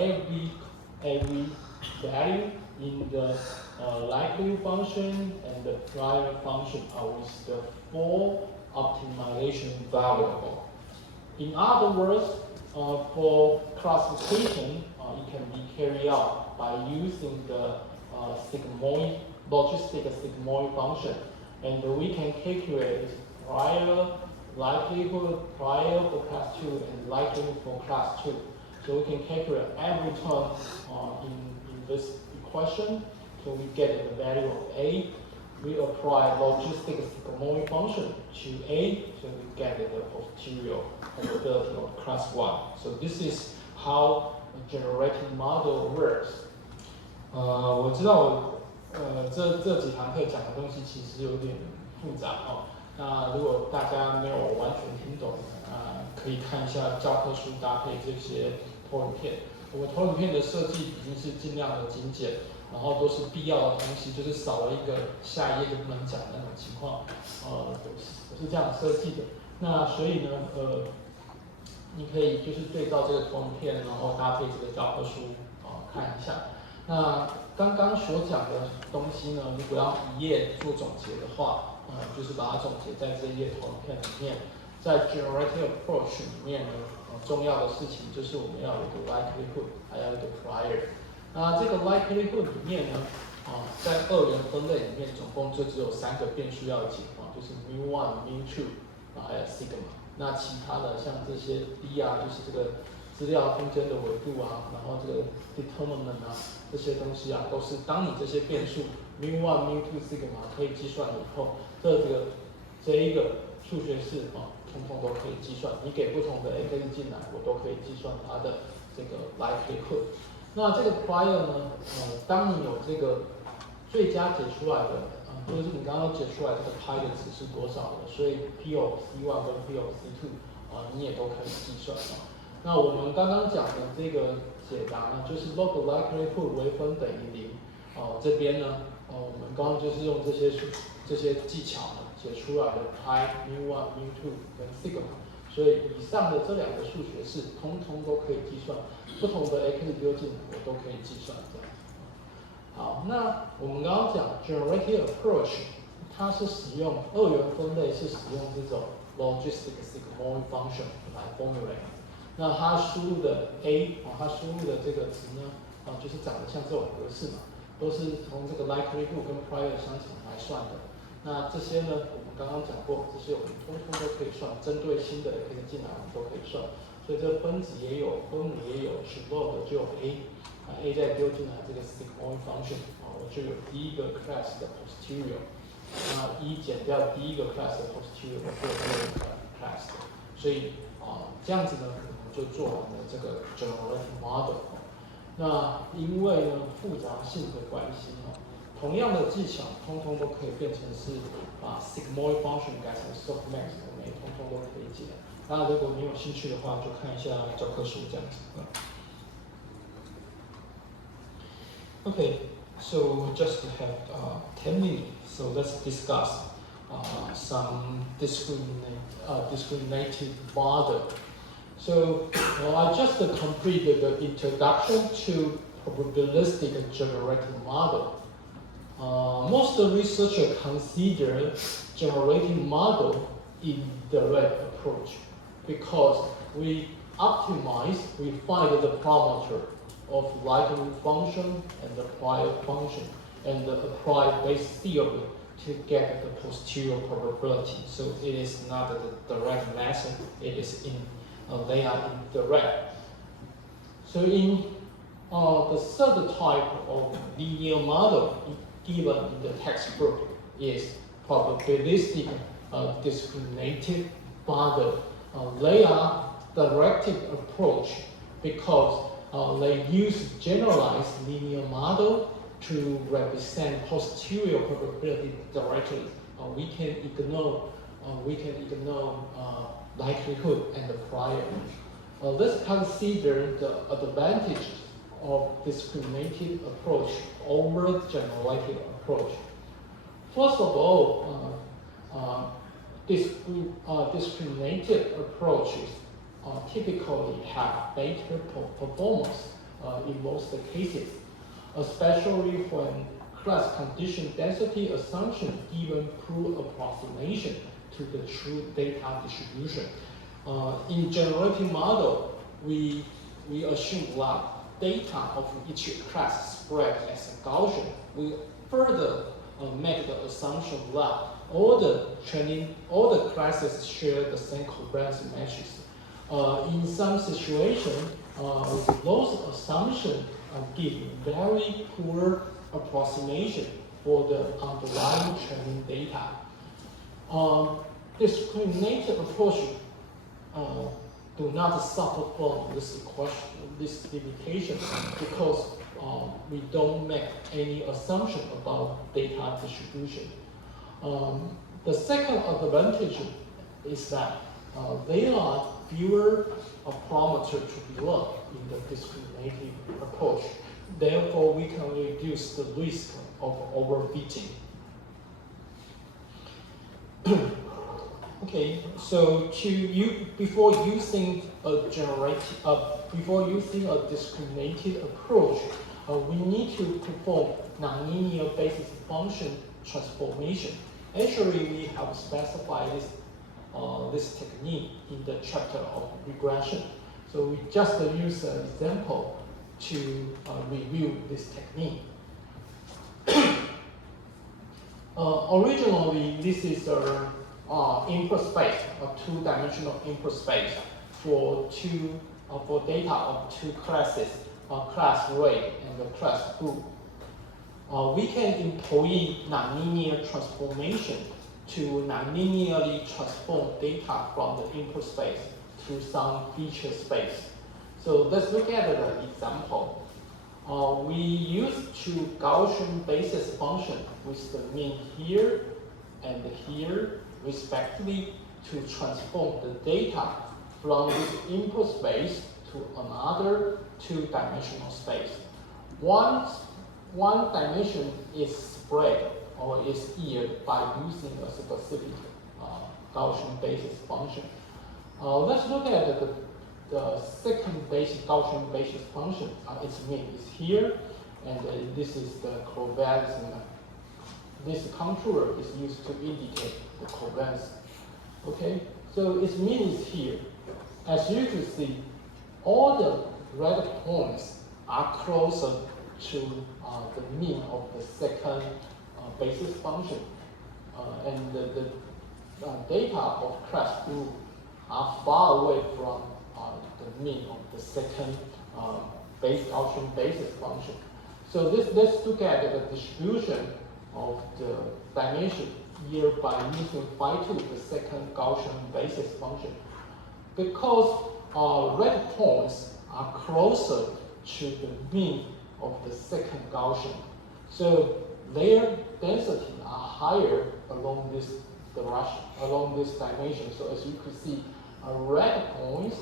every value in the likelihood function and the prior function are with the full optimization variable. In other words, for classification, it can be carried out by using the logistic sigmoid function, and we can calculate prior likelihood, prior for class 2, and likelihood for class 2. So we can calculate every term in this equation. So we get the value of A. We apply logistic sigmoid function to A, so we get the posterior probability of class 1. So this is how a generating model works. 我知道这几堂课讲的东西其实有点复杂哦。那如果大家没有完全听懂，可以看一下教科书搭配这些投影片。我投影片的设计已经是尽量的精简，然后都是必要的东西，就是少了一个下一页就不能讲的那种情况。我是这样设计的。那所以呢，你可以就是对照这个投影片，然后搭配这个教科书看一下。那刚刚所讲的东西呢，如果要一页做总结的话，就是把它总结在这一页投影片里面。在 generative approach 里面呢，重要的事情就是我们要有一个 likelihood， 还要有一个 prior。那这个 likelihood 里面呢，在二元分类里面，总共就只有3个变数要解就是 mu1、mu2， 还有 sigma。那其他的像这些 d 就是这个资料空间的维度然后这个 determinant 这些东西都是当你这些变数 mu1、mu2、sigma 可以计算以后，这一个数学式通通都可以计算。你给不同的 x 进来，我都可以计算它的这个 likelihood。那这个 prior 呢，当你有这个最佳解出来的，就是你刚刚解出来这个 pi 的值是多少的，所以 p of c1 跟 p of c2 你也都可以计算那我们刚刚讲的这个解答呢，就是 log likelihood 微分等于0。这边呢，我们刚刚就是用这些技巧呢解出来的 pi mu1、mu2 跟 sigma。所以以上的这2个数学式，通通都可以计算，不同的 x 丢进来，我都可以计算这样。好，那我们刚刚讲 generative approach， 它是使用二元分类，是使用这种 logistic sigmoid function 来 formulate。那它输入的 a， 它输入的这个值呢，就是长得像这种格式嘛，都是从这个 likelihood 跟 prior 相乘来算的。那这些呢，我们刚刚讲过，这些我们通通都可以算，针对新的 x 进来我们都可以算。所以这个分子也有，分母也有，取 log 就有 a，a 再丢进来这个 sigmoid function，我就有第一个 class 的 posterior。那减掉第一个 class 的 posterior， 我就有第二个 class 的。所以这样子呢，我们就做完了这个 generative model。那因为呢复杂性的关系同样的技巧，通通都可以变成是把 sigmoid function 改成 softmax， 我们也通通都可以解。当然，如果你有兴趣的话，就看一下教科书这样子。Okay, so just have 10 minutes. So let's discuss some discriminative model. So I just completed the introduction to probabilistic generative model. Most researchers consider generating model indirect approach because we find the parameter of likelihood function and the prior function and apply base theory to get the posterior probability. So it is not the direct method, they are indirect. So in the third type of linear model given in the textbook is probabilistic discriminative model. They are directed approach because they use generalized linear model to represent posterior probability directly. We can ignore likelihood and the prior. Let's consider the advantages of discriminative approach over generative approach. First of all, discriminative approaches typically have better performance in most cases, especially when class condition density assumption given poor approximation to the true data distribution. In generative model, we assume that data of each class spread as a Gaussian. We further make the assumption that all the classes share the same covariance matrix. In some situations, those assumptions give very poor approximation for the underlying training data. Discriminated approach do not suffer from this limitation because we don't make any assumption about data distribution. The second advantage is that there are fewer parameters to be learned in the discriminative approach. Therefore, we can reduce the risk of overfitting. Okay, so before using a discriminated approach, we need to perform nonlinear basis function transformation. Actually, we have specified this technique in the chapter of regression. So we just use an example to review this technique. Originally, this is a input space, a two-dimensional input space for data of two classes, class red and the class blue. We can employ nonlinear transformation to nonlinearly transform data from the input space to some feature space. So let's look at the example. We use two Gaussian basis functions with the mean here and here, respectively, to transform the data from this input space to another two-dimensional space. One dimension is spread or is yield by using a specific Gaussian basis function. Let's look at the second Gaussian basis function. Its mean is here, and this is the covariance. This contour is used to indicate the covariance. Okay, so its mean is here. As you can see, all the red points are closer to the mean of the second basis function, and the data of class blue are far away from the mean of the second Gaussian basis function. So let's look at the distribution of the dimension here by using phi2, the second Gaussian basis function. Because red points are closer to the mean of the second Gaussian, so their density are higher along this direction, along this dimension. So as you can see, red points,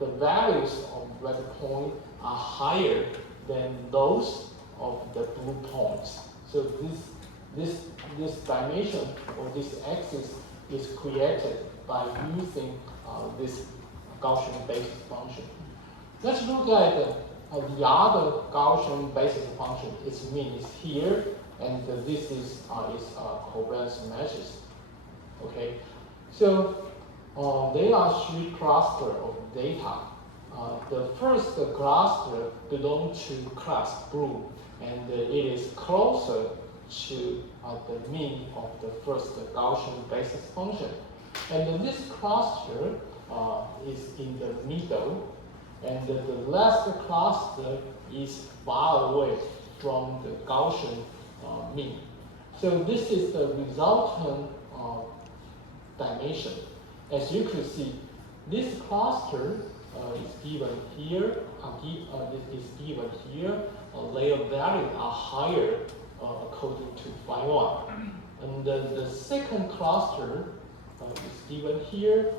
the values of red point are higher than those of the blue points. So this dimension or this axis is created by using this Gaussian basis function. Let's look at the other Gaussian basis function. Its mean is here, and this is its covariance matrix. Okay, so there are three clusters of data. The first cluster belongs to class blue, and it is closer to the mean of the first Gaussian basis function. And this cluster is in the middle, and the last cluster is far away from the Gaussian mean. So this is the resultant dimension. As you can see, this cluster is given here, is given here. Their values are higher according to phi1. And the second cluster is given here.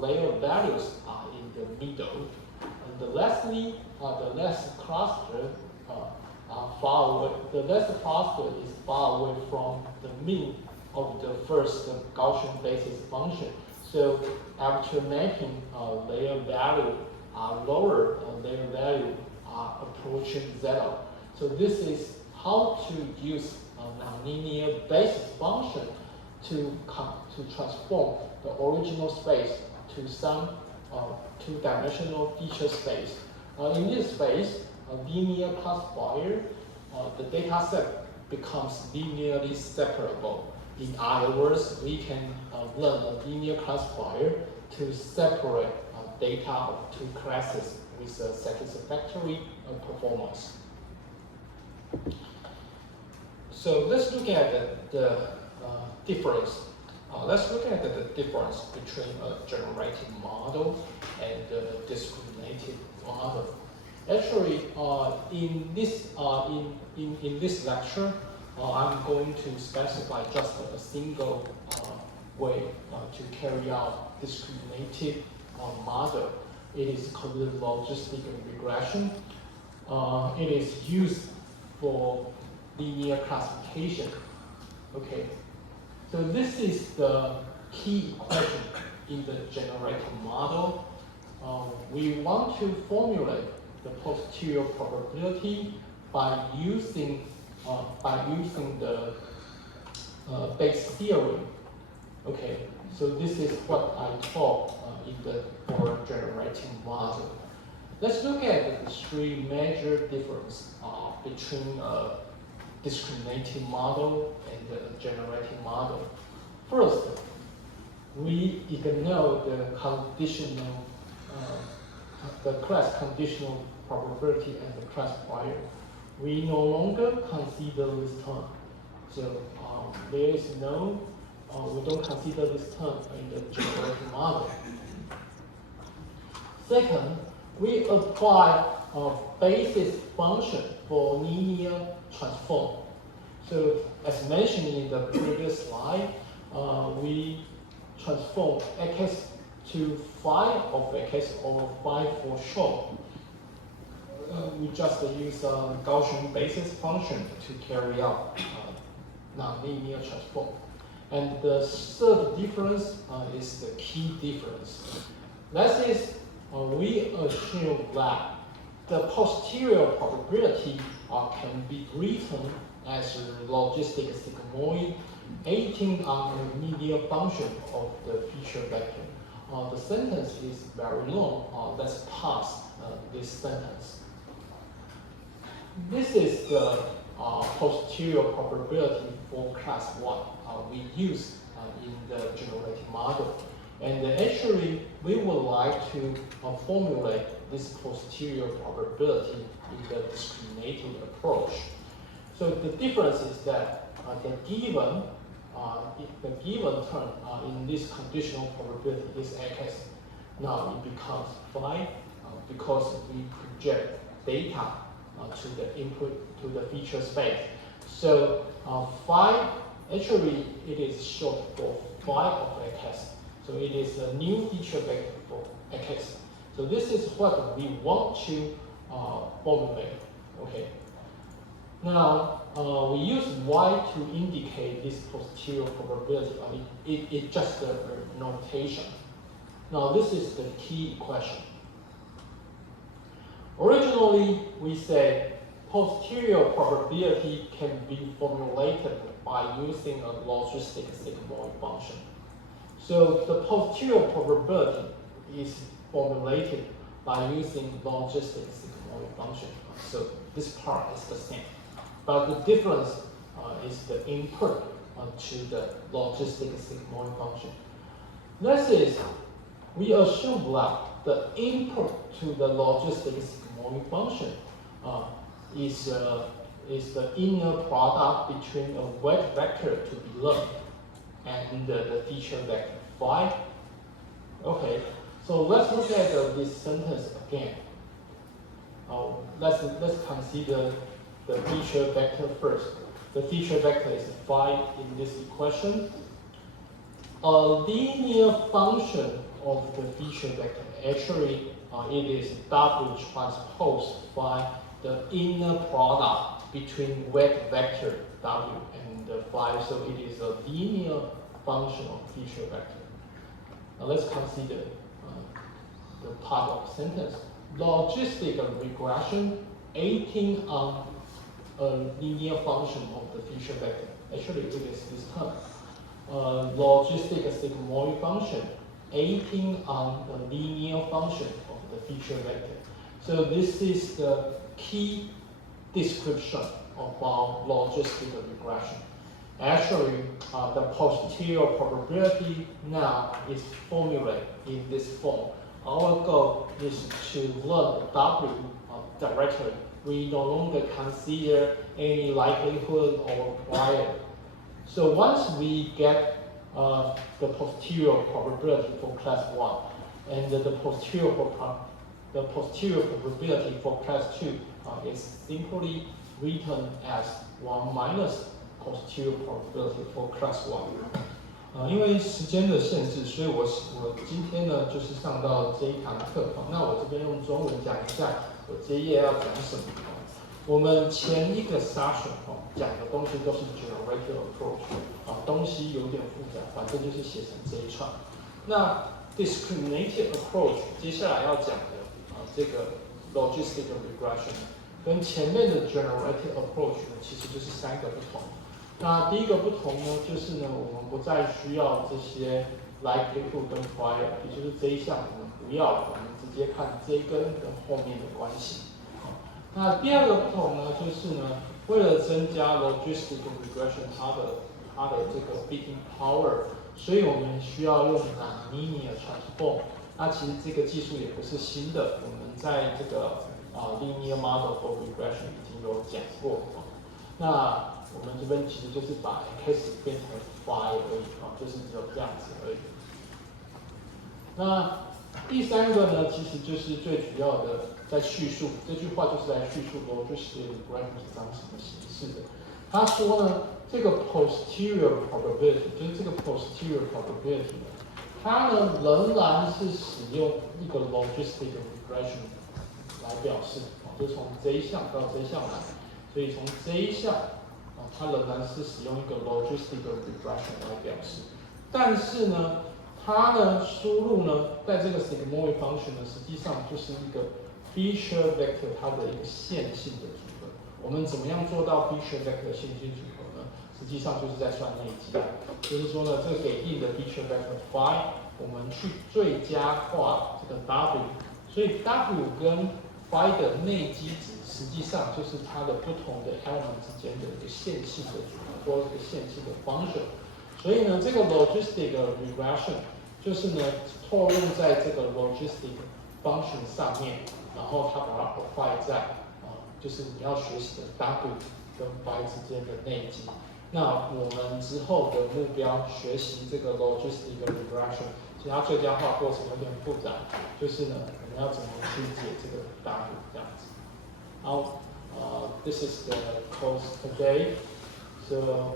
Their values are in the middle. And lastly, the last cluster are far away. The last cluster is far away from the mean of the first Gaussian basis function. So after mapping, their value are lower, their value are approaching 0. So this is how to use a nonlinear basis function to transform the original space to some two-dimensional feature space. In this space, a linear classifier, the data set becomes linearly separable. In other words, we can learn a linear classifier to separate data of two classes with a satisfactory performance. So let's look at the difference. Let's look at the difference between a generative model and a discriminative model. Actually, in this lecture, I'm going to specify just a single way to carry out discriminative model. It is called logistic regression. It is used for linear classification. Okay, so this is the key equation in the generative model. We want to formulate the posterior probability by using the Bayes theorem. Okay, so this is what I taught for generative model. Let's look at the three major differences between a discriminative model and a generative model. First, we ignore the conditional, the class conditional probability and the classifier. We no longer consider this term. So there is no, we don't consider this term in the generative model. Second, we apply a basis function for linear transform. So as mentioned in the previous slide, we transform x to phi of x, or phi for short. We just use a Gaussian basis function to carry out nonlinear transform. And the third difference is the key difference. That is, we assume that the posterior probability can be written as a logistic sigmoid acting on the median function of the feature vector. The sentence is very long. Let's pass this sentence. This is the posterior probability for class 1 we use in the generative model. And actually, we would like to formulate this posterior probability in the discriminating approach. So the difference is that the given term in this conditional probability is x. Now it becomes phi because we project data to the input to the feature space. So phi, actually it is short for phi of x. So it is a new feature vector for x. So this is what we want to formulate. Okay. Now we use y to indicate this posterior probability. It's just a notation. Now this is the key equation. Originally, we said posterior probability can be formulated by using a logistic sigmoid function. So the posterior probability is formulated by using logistic sigmoid function. So this part is the same. But the difference is the input to the logistic sigmoid function. This is, we assume that the input to the logistic sigmoid function is the inner product between a weight vector to be learned and the feature vector phi. Okay, so let's look at this sentence again. Let's consider the feature vector first. The feature vector is phi in this equation. A linear function of the feature vector, actually it is W transpose by the inner product between weight vector W and the phi, so it is a linear function of feature vector. Now let's consider the part of the sentence. logistic regression acting on a linear function of the feature vector. Actually, it is this term. Logistic sigmoid function acting on the linear function of the feature vector. So this is the key description about logistic regression. Actually, the posterior probability now is formulated in this form. Our goal is to learn W directly. We no longer consider any likelihood or prior. So once we get the posterior probability for class 1 and the posterior probability for class 2 is simply written as 1 minus posterior probability for class 1。因为时间的限制，所以我今天呢就是上到这一堂课。那我这边用中文讲一下我这一页要讲什么。我们前一个 section 讲的东西都是 generative approach 东西有点复杂，反正就是写成这一串。那 discriminative approach 接下来要讲的这个 logistic regression 跟前面的 generative approach 呢，其实就是3个不同。那第一个不同呢，就是呢我们不再需要这些 likelihood 跟 prior， 也就是这一项我们不要了，我们直接看这一根跟后面的关系。那第二个不同呢，就是呢，为了增加 logistic regression 它的这个 fitting power， 所以我们需要用 nonlinear transform。那其实这个技术也不是新的，我们在这个linear model for regression 已经有讲过。那我们这边其实就是把 x 变成 y 而已就是只有这样子而已。那第3个呢，其实就是最主要的。在叙述这句话就是在叙述 logistic regression 是长什么形式的。他说呢，这个 posterior probability 就是这个 posterior probability 呢，它呢仍然是使用一个 logistic regression 来表示，就从这一项到这一项来，所以从这一项它仍然是使用一个 logistic regression 来表示，但是呢，它呢输入呢，在这个 sigmoid function 呢，实际上就是一个feature vector 它的一个线性的组合。我们怎么样做到 feature vector 线性组合呢？实际上就是在算内积就是说呢，这个给定的 feature vector phi， 我们去最佳化这个 W， 所以 W 跟 phi 的内积值实际上就是它的不同的 element 之间的一个线性的组合，或一个线性的 function。所以呢，这个 logistic regression 就是呢，套用在这个 logistic function 上面。然后它把它 apply 在就是你要学习的 W 跟 phi 之间的内积。那我们之后的目标学习这个 logistic regression， 其他最佳化过程有点复杂，就是呢我们要怎么去解这个 W 这样子。好，this is the course today. So